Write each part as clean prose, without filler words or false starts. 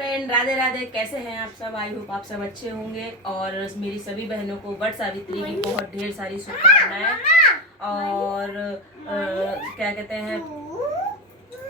Friend, Radhe Radhe. कैसे हैं आप सब? आई होप आप सब अच्छे होंगे। और मेरी सभी बहनों को वट सावित्री की बहुत ढेर सारी शुभकामनाएं। और क्या कहते हैं,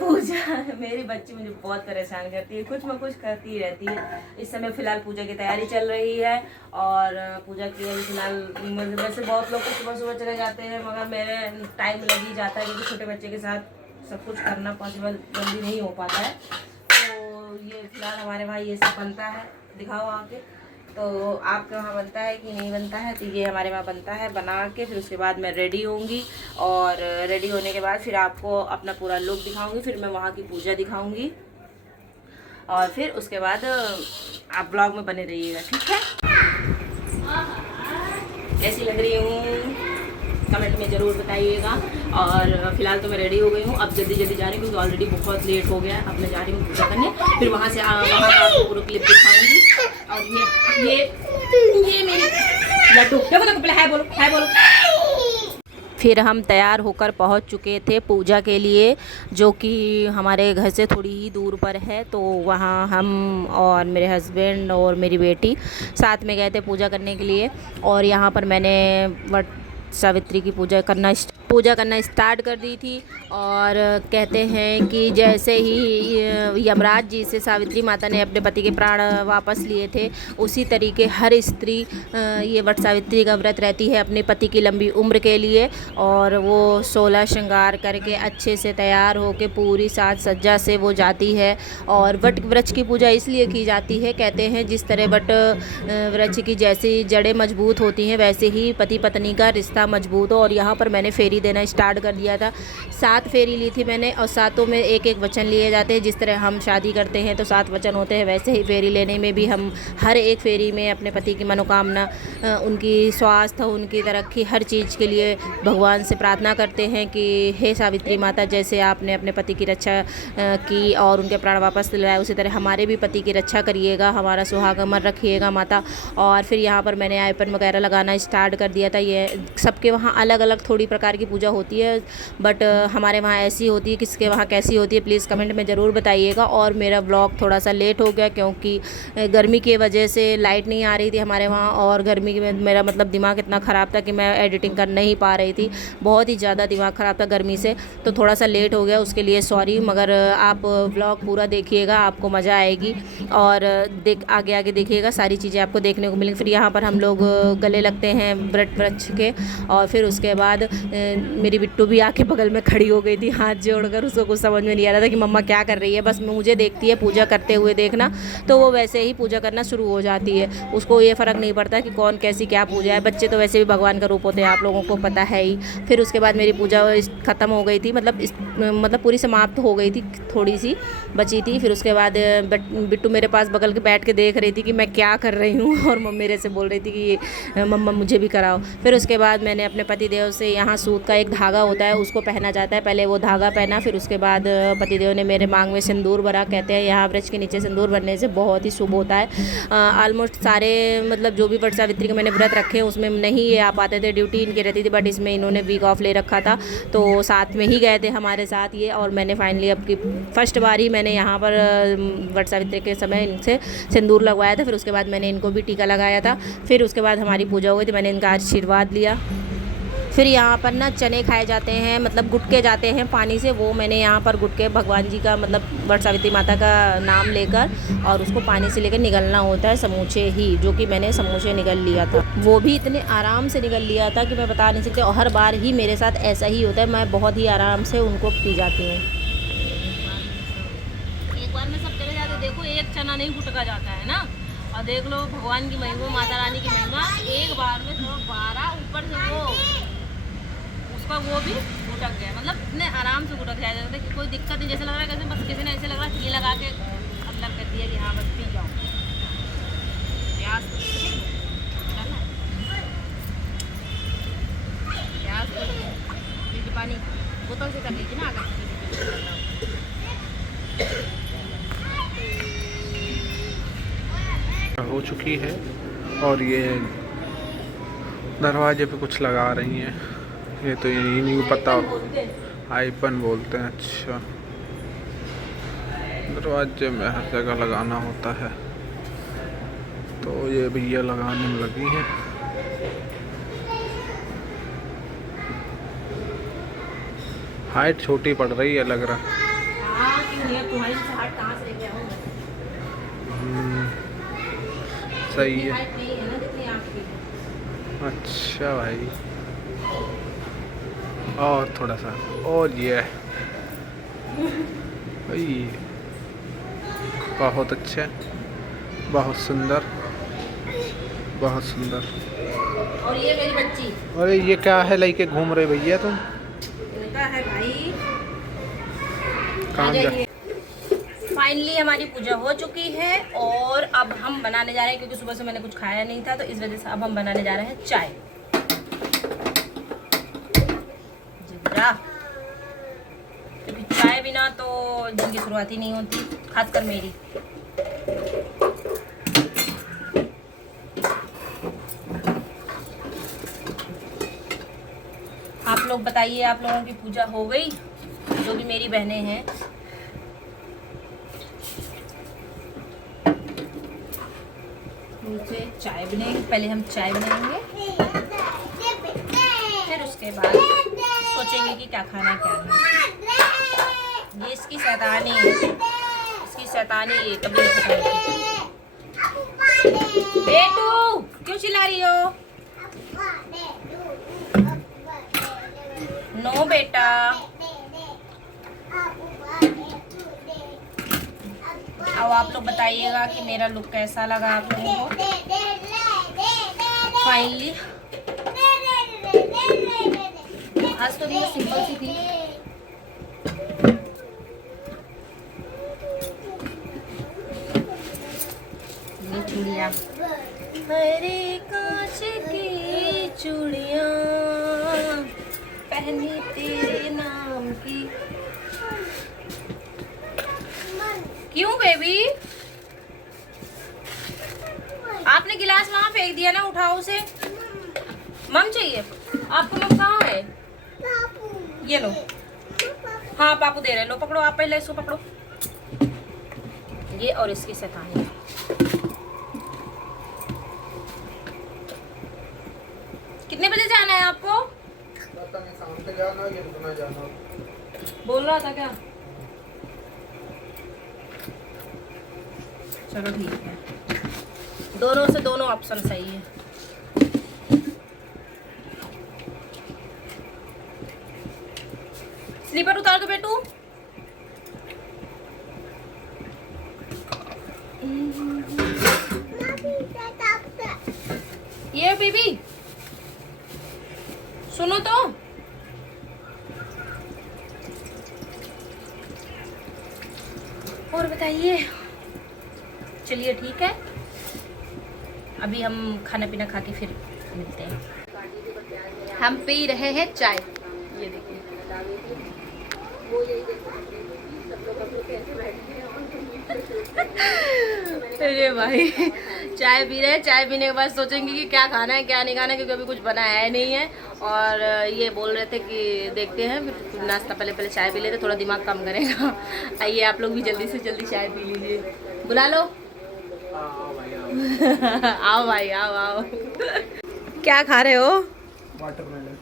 पूजा मेरी बच्ची मुझे बहुत परेशान करती है, कुछ न कुछ करती ही रहती है। इस समय फिलहाल पूजा की तैयारी चल रही है और पूजा की अभी फिलहाल वैसे बहुत लोग तो सुबह सुबह चले जाते हैं, मगर मेरे टाइम लग ही जाता है क्योंकि छोटे बच्चे के साथ सब कुछ करना पॉसिबल जल्दी नहीं हो पाता है। तो ये फिलहाल हमारे वहाँ ये सब बनता है। दिखाओ आके, तो आपके वहाँ बनता है कि नहीं बनता है? तो ये हमारे वहाँ बनता है। बना के फिर उसके बाद मैं रेडी होंगी और रेडी होने के बाद फिर आपको अपना पूरा लुक दिखाऊंगी, फिर मैं वहाँ की पूजा दिखाऊंगी और फिर उसके बाद आप ब्लॉग में बने रहिएगा, ठीक है? कैसी लग रही हूँ कमेंट में ज़रूर बताइएगा। और फिलहाल तो मैं रेडी हो गई हूँ, अब जल्दी जल्दी जा रही हूँ क्योंकि ऑलरेडी बहुत लेट हो गया है। अब मैं जा रही हूँ पूजा करने, फिर वहाँ से वहाँ का आपको पूरा क्लिप दिखाऊंगी। और ये मेरी लड्डू, देखो देखो, पहले हाय बोलो, हाय बोलो। फिर हम तैयार होकर पहुंच चुके थे पूजा के लिए, जो कि हमारे घर से थोड़ी ही दूर पर है। तो वहाँ हम और मेरे हस्बैंड और मेरी बेटी साथ में गए थे पूजा करने के लिए। और यहाँ पर मैंने वट सावित्री की पूजा करना स्टार्ट कर दी थी। और कहते हैं कि जैसे ही यमराज जी से सावित्री माता ने अपने पति के प्राण वापस लिए थे, उसी तरीके हर स्त्री ये वट सावित्री का व्रत रहती है अपने पति की लंबी उम्र के लिए। और वो 16 श्रृंगार करके अच्छे से तैयार होकर पूरी साज सज्जा से वो जाती है। और वट वृक्ष की पूजा इसलिए की जाती है, कहते हैं जिस तरह वट वृक्ष की जैसी जड़ें मजबूत होती हैं, वैसे ही पति पत्नी का रिश्ता मजबूत हो। और यहाँ पर मैंने फेरी देना स्टार्ट कर दिया था। 7 फेरी ली थी मैंने, और 7 में एक एक वचन लिए जाते हैं। जिस तरह हम शादी करते हैं तो 7 वचन होते हैं, वैसे ही फेरी लेने में भी हम हर एक फेरी में अपने पति की मनोकामना, उनकी स्वास्थ्य, उनकी तरक्की, हर चीज़ के लिए भगवान से प्रार्थना करते हैं कि हे सावित्री माता, जैसे आपने अपने पति की रक्षा की और उनके प्राण वापस दिलाए, उसी तरह हमारे भी पति की रक्षा करिएगा, हमारा सुहाग अमर रखिएगा माता। और फिर यहाँ पर मैंने आयपन वगैरह लगाना स्टार्ट कर दिया था। ये सबके वहाँ अलग अलग थोड़ी प्रकार की पूजा होती है, बट हमारे वहाँ ऐसी होती है, किसके वहाँ कैसी होती है प्लीज़ कमेंट में ज़रूर बताइएगा। और मेरा व्लॉग थोड़ा सा लेट हो गया क्योंकि गर्मी की वजह से लाइट नहीं आ रही थी हमारे वहाँ। और गर्मी में मेरा मतलब दिमाग इतना ख़राब था कि मैं एडिटिंग कर नहीं पा रही थी, बहुत ही ज़्यादा दिमाग ख़राब था गर्मी से, तो थोड़ा सा लेट हो गया, उसके लिए सॉरी। मगर आप व्लॉग पूरा देखिएगा, आपको मज़ा आएगी। और आगे आगे देखिएगा, सारी चीज़ें आपको देखने को मिलेंगी। फिर यहाँ पर हम लोग गले लगते हैं वट वृक्ष के। और फिर उसके बाद मेरी बिट्टू भी आके बगल में खड़ी हो गई थी हाथ जोड़कर। उसको कुछ समझ में नहीं आ रहा था कि मम्मा क्या कर रही है, बस मुझे देखती है पूजा करते हुए देखना, तो वो वैसे ही पूजा करना शुरू हो जाती है। उसको ये फ़र्क नहीं पड़ता कि कौन कैसी क्या पूजा है, बच्चे तो वैसे भी भगवान का रूप होते हैं, आप लोगों को पता है ही। फिर उसके बाद मेरी पूजा ख़त्म हो गई थी, मतलब पूरी समाप्त हो गई थी, थोड़ी सी बची थी। फिर उसके बाद बिट्टू मेरे पास बगल के बैठ के देख रही थी कि मैं क्या कर रही हूँ, और मम्मी मेरे से बोल रही थी कि मम्मा मुझे भी कराओ। फिर उसके बाद मैंने अपने पतिदेव से, यहाँ सूत का एक धागा होता है उसको पहना जाता है, पहले वो धागा पहना। फिर उसके बाद पतिदेव ने मेरे मांग में सिंदूर भरा। कहते हैं यहाँ वृक्ष के नीचे सिंदूर भरने से बहुत ही शुभ होता है। ऑलमोस्ट सारे मतलब जो भी वट सावित्री के मैंने व्रत रखे हैं उसमें नहीं ये आ पाते थे, ड्यूटी इनकी रहती थी, बट इसमें इन्होंने वीक ऑफ ले रखा था, तो साथ में ही गए थे हमारे साथ ये। और मैंने फाइनली अब की फर्स्ट बार ही मैंने यहाँ पर वट सावित्री के समय इनसे सिंदूर लगवाया था। फिर उसके बाद मैंने इनको भी टीका लगाया था। फिर उसके बाद हमारी पूजा हो गई थी, मैंने इनका आशीर्वाद लिया। फिर यहाँ पर ना चने खाए जाते हैं, मतलब गुटके जाते हैं पानी से, वो मैंने यहाँ पर गुटके भगवान जी का, मतलब वट सावित्री माता का नाम लेकर, और उसको पानी से लेकर निगलना होता है, समूचे ही, जो कि मैंने समूचे निगल लिया था। वो भी इतने आराम से निगल लिया था कि मैं बता नहीं सकती। और हर बार ही मेरे साथ ऐसा ही होता है, मैं बहुत ही आराम से उनको पी जाती हूँ। एक बार में सब चले जाते, देखो एक चना नहीं गुटका जाता है ना। और देख लो भगवान की महिमा, माता रानी की महिमा, एक बार में 12 ऊपर से वो उसका वो भी गुटक गया, मतलब इतने आराम से गुटक जाया जाता है कि कोई दिक्कत नहीं। जैसे लग रहा है कैसे, बस किसी ने ऐसे लग रहा है ये लगा के अंदर कर दिया कि हाँ बस पी जाओ। प्याज प्याज पानी बोतल से कर लीजिए ना अगर हो चुकी है। और ये दरवाजे पे कुछ लगा रही हैं, ये तो यही नहीं पता, आईपन बोलते हैं। अच्छा, दरवाजे में हर जगह लगाना होता है, तो ये भैया लगाने में लगी है। हाइट छोटी पड़ रही है लग रहा। हाँ क्यों नहीं, तुम्हारी हाइट कहाँ से लेके आऊँ? सही है। हाइट नहीं है ना जितनी आपकी। अच्छा भाई, और थोड़ा सा, और ये भाई बहुत अच्छा, बहुत सुंदर, बहुत सुंदर। और ये मेरी बच्ची, अरे ये क्या है लेके घूम रहे भैया तुम? इनका है भाई। कहाँ जा? फाइनली हमारी पूजा हो चुकी है और अब हम बनाने जा रहे हैं, क्योंकि सुबह से मैंने कुछ खाया नहीं था, तो इस वजह से अब हम बनाने जा रहे हैं चाय। क्योंकि चाय बिना तो दिन की शुरुआत ही नहीं होती, खासकर मेरी। आप लोग बताइए, आप लोगों की पूजा हो गई? जो भी मेरी बहनें हैं। मुझे चाय बनाएंगे, पहले हम चाय बनाएंगे, फिर उसके बाद सोचेंगे कि क्या खाना है क्या नहीं। ये इसकी शैतानी है, इसकी शैतानी ये कभी नहीं खाएगी। बेटू क्यों चिल्ला रही हो? नो बेटा। अब आप लोग बताइएगा कि मेरा लुक कैसा लगा आप लोगों को। फाइनली आज तो बहुत सिंपल सी थी। ये चूड़ियाँ, हरे कांच की चूड़ियाँ पहनी तेरे नाम की। क्यों बेबी? आपने गिलास वहां फेंक दिया ना, उठाओ उसे। मम चाहिए आपको? मम कहाँ है? ये लो। हाँ पापू दे रहे, लो पकड़ो, आप पहले इसको पकड़ो। ये और इसकी शैतानी। कितने बजे जाना है आपको? शाम से जाना, ये रुकना जाना। बोल रहा था क्या? चलो ठीक है, दोनों से दोनों ऑप्शन सही है। स्लीपर उतार दो बेटू। ये बेबी सुनो तो। और बताइए। चलिए ठीक है, अभी हम खाना पीना खा के फिर मिलते हैं। हम पी रहे हैं चाय, ये देखिए। अरे भाई चाय पी रहे हैं, चाय पीने के बाद सोचेंगे कि क्या खाना है क्या नहीं खाना है, क्योंकि अभी कुछ बना है नहीं है। और ये बोल रहे थे कि देखते हैं, फिर नाश्ता पहले चाय पी लेते, थोड़ा दिमाग कम करेगा। आइए आप लोग भी जल्दी से जल्दी चाय पी लीजिए, बुला लो। आओ भाई आओ आओ। क्या खा रहे हो? वाटरमेलन।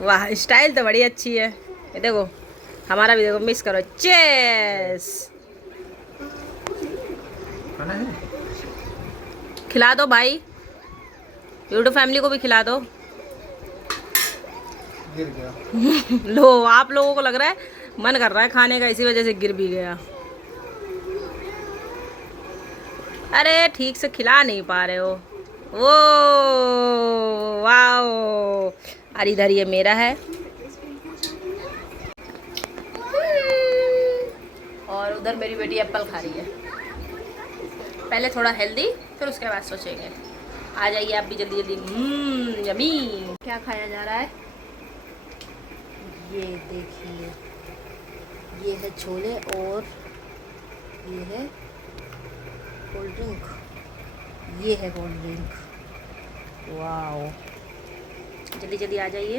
वाह स्टाइल तो बड़ी अच्छी है। ये देखो हमारा भी देखो, मिस करो। चेस खिला दो भाई, यूट्यूब फैमिली को भी खिला दो। गिर गया। लो आप लोगों को लग रहा है मन कर रहा है खाने का, इसी वजह से गिर भी गया। अरे ठीक से खिला नहीं पा रहे हो। वो वाओ, अरे इधर ये मेरा है। और उधर मेरी बेटी एप्पल खा रही है। पहले थोड़ा हेल्दी, फिर उसके बाद सोचेंगे। आ जाइए आप भी जल्दी जल्दी। यमी। क्या खाया जा रहा है? ये देखिए, ये है छोले और ये है कोल्ड ड्रिंक। ये है कोल्ड ड्रिंक। वाओ, जल्दी जल्दी आ जाइए।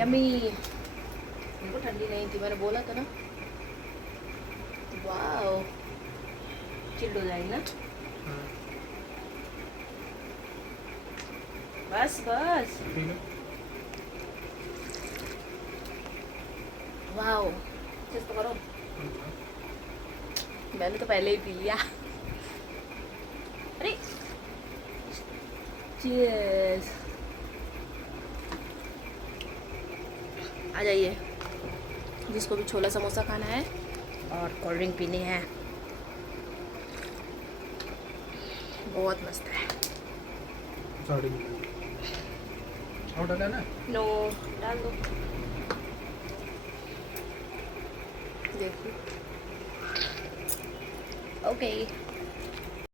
यमी। उनको ठंडी नहीं थी, मैंने बोला था ना। वाओ, चिल्ड हो जाएगी ना। बस बस, ठीक है। वाओ, चेस तो करो। मैंने तो पहले ही पी लिया। अरे चीयर्स। आ जाइए, जिसको भी छोला समोसा खाना है और कोल्ड ड्रिंक पीनी है। बहुत मस्त है। साड़ी और डाला ना? नो, डाल दो। देखो, ओके।